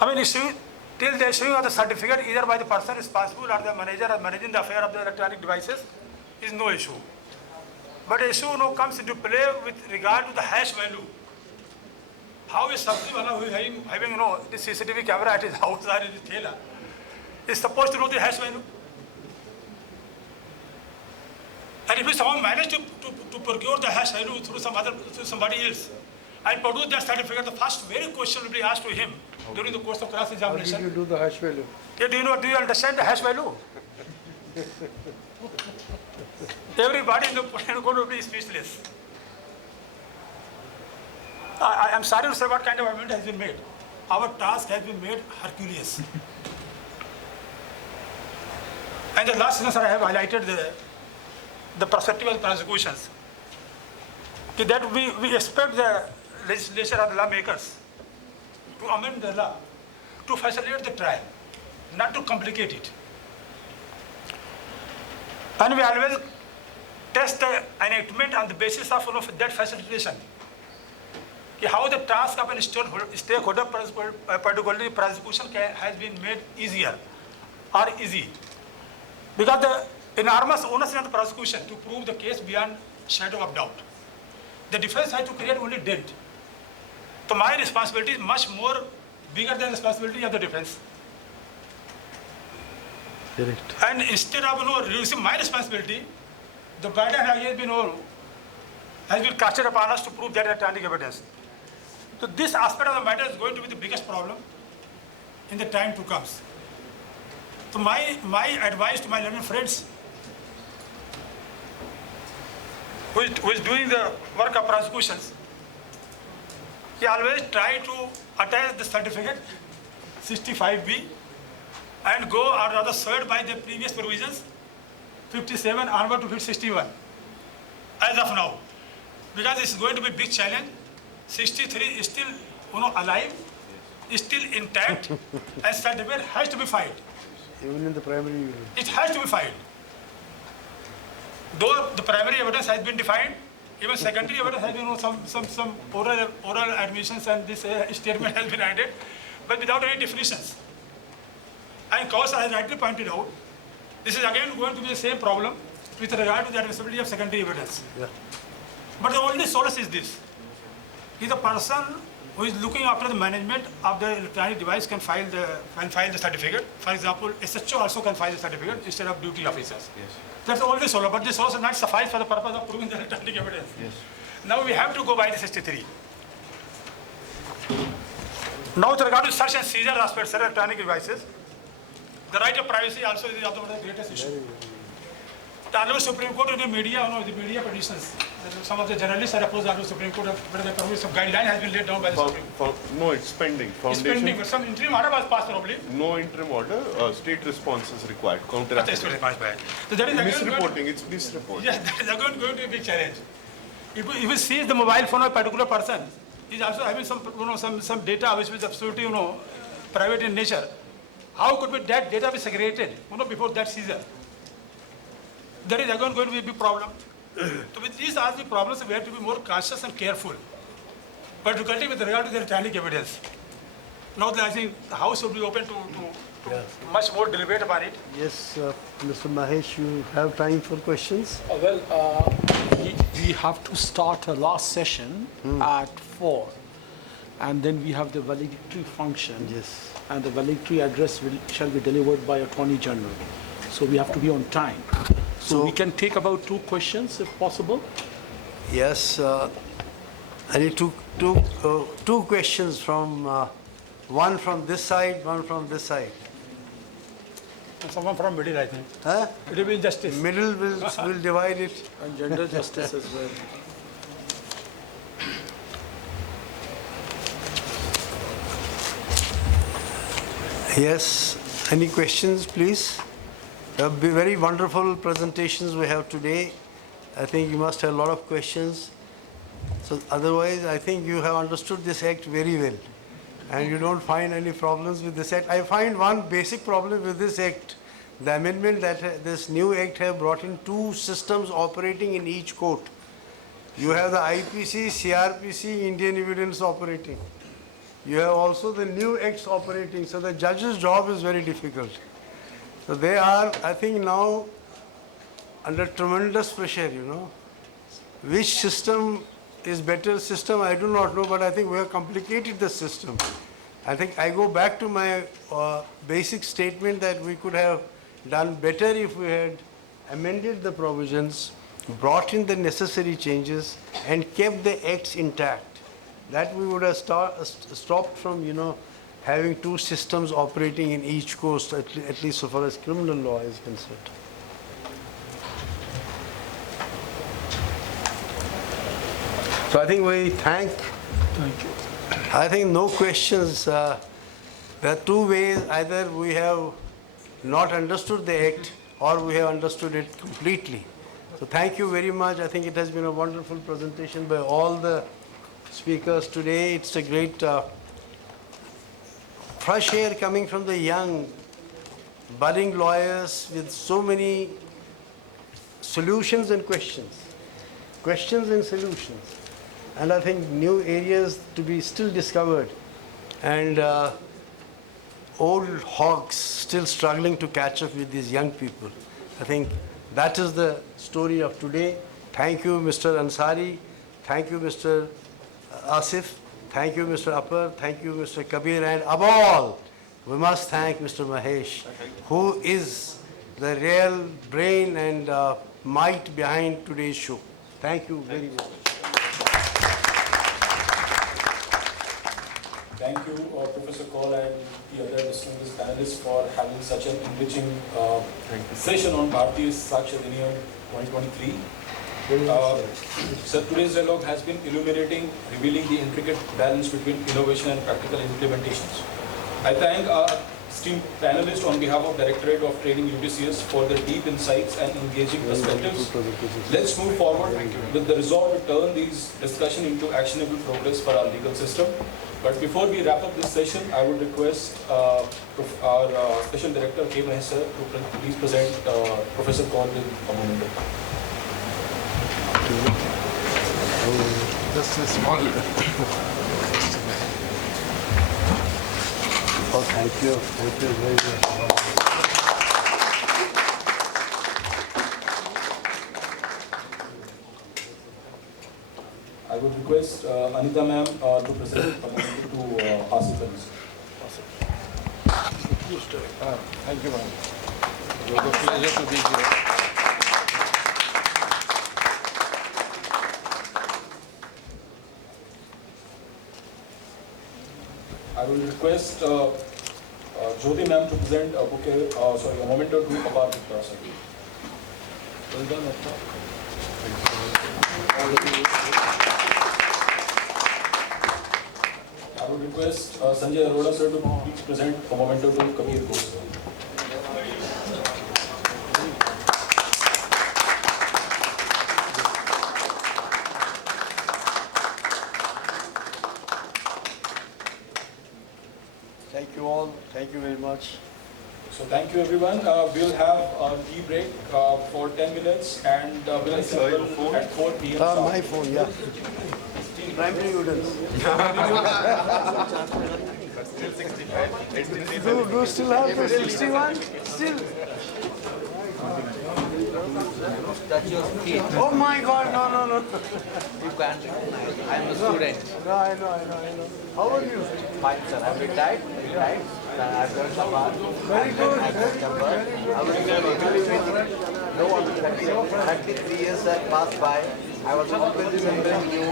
I mean, till the issuing of the certificate either by the person responsible or the manager or managing the affair of the electronic devices is no issue. But the issue now comes into play with regard to the hash value. How is somebody who is having the CCTV camera at his house or in his trailer is supposed to know the hash value? And if someone managed to procure the hash value through somebody else and produce that certificate, the first very question will be asked to him during the course of cross-examination. How did you do the hash value? Yeah, do you understand the hash value? Everybody in the panel going to be speechless. I am sorry to say what kind of amendment has been made. Our task has been made Herculean. And the last sentence I have highlighted the perspective of prosecutions. That we expect the legislature or the lawmakers to amend the law to facilitate the trial, not to complicate it. And we always test the enactment on the basis of that facilitation. How the task of a stakeholder, particularly prosecution, has been made easier or easy. Because the enormous onus of the prosecution to prove the case beyond shadow of doubt. The defense has to create only dent. So my responsibility is much more bigger than the responsibility of the defense. Correct. And instead of reducing my responsibility, the burden has been casted upon us to prove that electronic evidence. So this aspect of the matter is going to be the biggest problem in the time to come. So my advice to my learned friends who is doing the work of prosecutions, he always try to attach the certificate 65B and go or rather served by the previous provisions 57 onward to 61 as of now, because it's going to be a big challenge. 63 is still alive, is still intact, and certificate has to be filed. Even in the primary unit. It has to be filed. Though the primary evidence has been defined, even secondary evidence has been some oral admissions and this statement has been added, but without any definitions. And Kausa has rightly pointed out, this is again going to be the same problem with regard to the admissibility of secondary evidence. Yeah. But the only solace is this. If the person who is looking after the management of the electronic device can file the certificate. For example, SHO also can file the certificate instead of duty officers. Yes. That's the only solution, but this also not suffice for the purpose of proving the electronic evidence. Yes. Now we have to go by the 63. Now with regard to search and seizure aspects of electronic devices, the right of privacy also is the greatest issue. The Honorable Supreme Court in the media petitions, some of the journalists are opposed to the Supreme Court, but the promise of guideline has been laid down by the Supreme Court. No, it's pending. It's pending, but some interim order was passed probably. No interim order. State response is required. Counter action. So that is Misreporting. It's misreporting. Yes, that is again going to be a big challenge. If you seize the mobile phone of a particular person, he's also having some data which is absolutely private in nature. How could that data be segregated before that seizure? That is again going to be a big problem. So with these are the problems, we have to be more cautious and careful, particularly with regard to the electronic evidence. Now I think the House will be open to much more deliberate about it. Yes, Mr. Mahesh, you have time for questions? We have to start a last session at 4, and then we have the valedictory function. Yes. And the valedictory address shall be delivered by Attorney General. So we have to be on time. So we can take about 2 questions if possible. Yes, I need two questions from one from this side, one from this side. And someone from middle, I think. Huh? It will be justice. Middle will divide it. And gender justice as well. Yes, any questions, please? Be very wonderful presentations we have today. I think you must have a lot of questions. So otherwise, I think you have understood this act very well. And you don't find any problems with this act. I find one basic problem with this act. The amendment that this new act have brought in 2 systems operating in each court. You have the IPC, CRPC, Indian evidence operating. you have also the new acts operating, so the judge's job is very difficult. So they are, I think now, under tremendous pressure, Which system is better system, I do not know, but I think we have complicated the system. I think I go back to my basic statement that we could have done better if we had amended the provisions, brought in the necessary changes, and kept the acts intact. That we would have stopped from, having two systems operating in each coast, at least so far as criminal law is concerned. So I think we thank you. I think no questions. There are two ways. Either we have not understood the act or we have understood it completely. So thank you very much. I think it has been a wonderful presentation by all the speakers today. It's a great fresh air coming from the young, budding lawyers with so many solutions and questions. Questions and solutions. And I think new areas to be still discovered. And old hogs still struggling to catch up with these young people. I think that is the story of today. Thank you, Mr. Ansari. Thank you, Mr. Asif. Thank you, Mr. Appar. Thank you, Mr. Kabir. And above all, we must thank Mr. Mahesh, who is the real brain and might behind today's show. Thank you very much. Thank you, Professor Kaul and the other distinguished panelists for having such an enriching session on Bharatiya Sakshya Adhiniyam 2023. So today's dialogue has been illuminating, revealing the intricate balance between innovation and practical implementations. I thank our esteemed panelists on behalf of Directorate of Training UDCS for their deep insights and engaging perspectives. Let's move forward with the resolve to turn these discussions into actionable progress for our legal system. But before we wrap up this session, I would request our Special Director, K. Mahesh sir, to please present Professor Kaul with a moment. Just a small. Oh, thank you. Thank you very much. I would request Anita ma'am to present a moment to Asif Ali. Thank you, ma'am. It was a pleasure to be here. I will request Jyoti ma'am to present a bouquet, a moment or two about the process. Well done, Atta. I would request Sanjay Arora sir to please present a moment or two Kabir Ghosh. Thank you all. Thank you very much. So thank you everyone. We'll have a tea break for 10 minutes and we'll assemble at 4 p.m. My phone, yeah. Primary students. Do still have the 61? Still? That's your kid. Oh my God, no. You can't recognize. I'm a student. No, I know. How are you? Fine, sir. I'm retired. I've done some art. Very good. I was no one. 33 years that passed by. I was always remembering you.